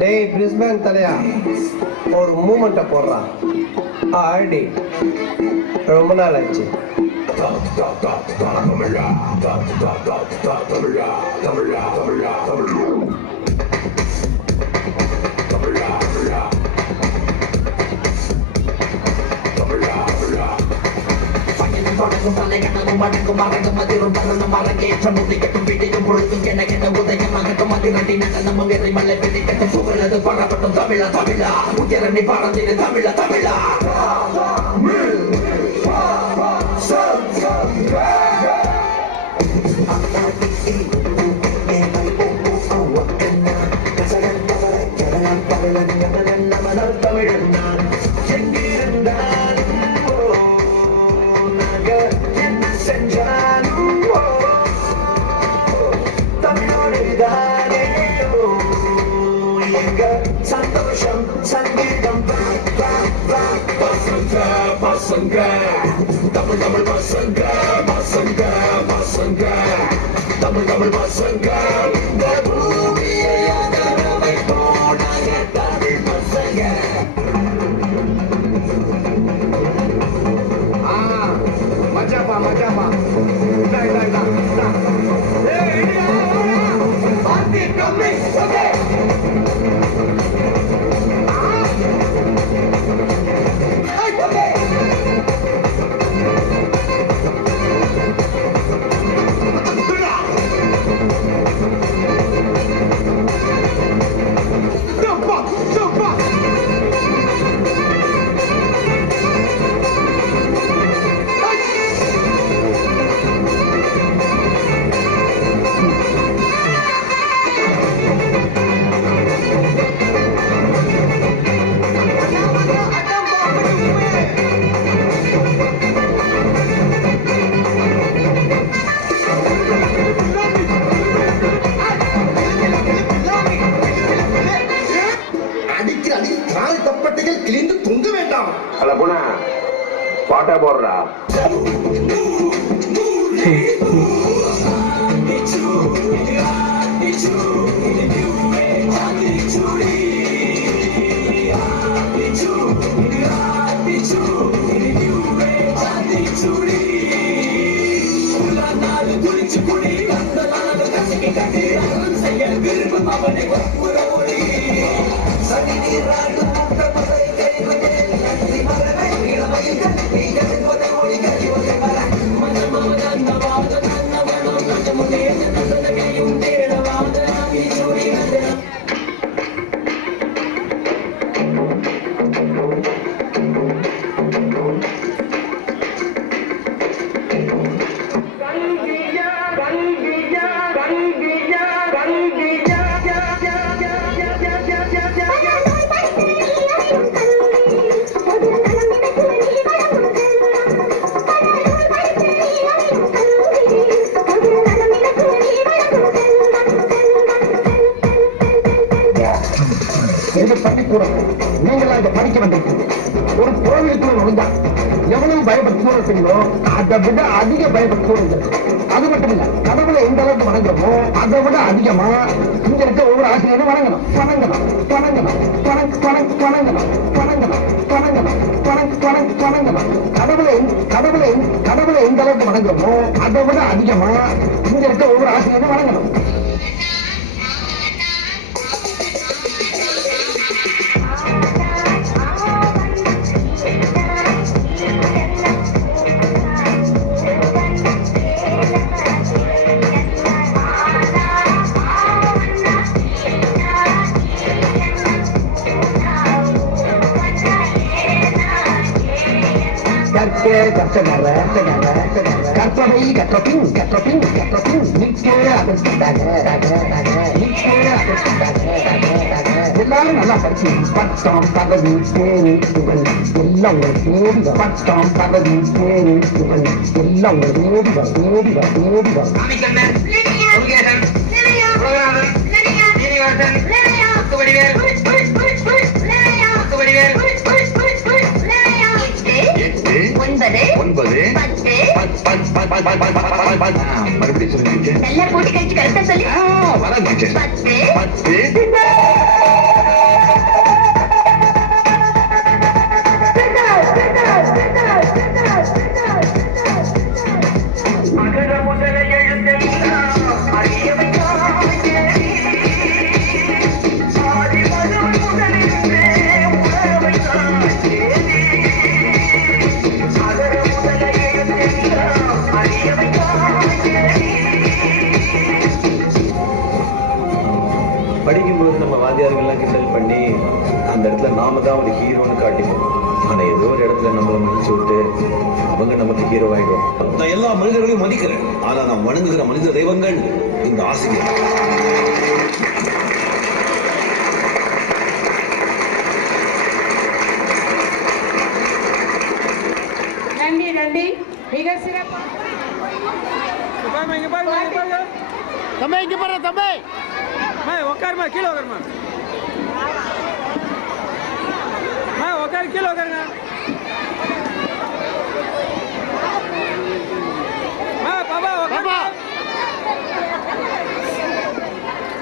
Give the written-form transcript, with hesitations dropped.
டேய் பிரிஸ்பேன் தலையா ஒரு மூமெண்ட்டை போடுறான் ஆடி ரொம்ப நாள் ஆச்சு. மலைகளும் மடங்கும் மரங்கும் அதிரும் தருணம் அரங்கேற்ற முடிக்கட்டும் விடியும் பொழுதும் எனக்கென உதயமாகட்டும் அதிரடி நடனமும் இறை மலை பிடிக்கட்டும் புகழது பரப்பட்டும் தமிழா தமிழா உயரணி பறந்திரு தமிழா தமிழா. தமிழன் நான் சந்தோஷம் சங்கீதம் பசங்க பசங்க தமிழ் தமிழ் பசங்க பசங்க பசங்க தமிழ் தமிழ் பசங்க இந்த பூமியை அகரவை போனாங்க தமிழ் பசங்க. மச்சாப்பா மச்சாப்பா கம்மி ஓகே. கிழிந்து தொங்க வேண்டாம். அல்ல போனா பாட்டா போடுறா. எங்க பள்ளிக்கூடம் நீங்களா இங்க படிக்க வந்திருக்கீங்க. ஒரு கோவிலுக்குள்ள நுழைஞ்சா எவ்வளவு பயபக்தியோடு செய்யறோ அதை விட அதிக பயபக்தியோடு. அது மட்டும் இல்ல, கடவுளை எந்த அளவுக்கு வணங்குறோமோ அதை விட அதிகமா இங்க இருக்க ஒவ்வொரு ஆசிரியரும் வணங்கணும் வணங்கணும் வணங்கணும் வணங்கணும் வணங்கணும் வணங்கணும் வணங்கணும். கடவுளை எந்த அளவுக்கு வணங்குறோமோ அதை விட அதிகமா இங்க இருக்க ஒவ்வொரு ஆசிரியரும் வணங்கணும். கற்பவை கற்றபின் எல்லாரும் நல்லா படிச்சு பட்டம் பதவி பேரு புகழ் எல்லாம் உங்களை தேடி பட்டம் பதவி பேரு புகழ் எல்லாம் உங்களை தேடி மறுபடியும் சொல்லுங்க நல்லா போட்டு கழிச்சு கரெக்டா சொல்லி வரேன் 10 படிக்கும்போது நம்ம வாத்தியார்கள்லாம் கிண்டல் பண்ணி அந்த இடத்துல நாம தான் ஒரு ஹீரோன்னு காட்டிப்போம். ஆனா ஏதோ ஒரு இடத்துல நம்மளை மன்னிச்சு விட்டு அவங்க நமக்கு ஹீரோ ஆயிடும். நான் எல்லா மனிதர்களையும் மதிக்கிறேன். ஆனா நான் வணங்குகிற மனித தெய்வங்கள் இந்த ஆசிரியர். நன்றி நன்றி. மிக சிறப்பு. உட்காருமா கீழே உட்காருமா உட்காரு கீழே உட்காருங்க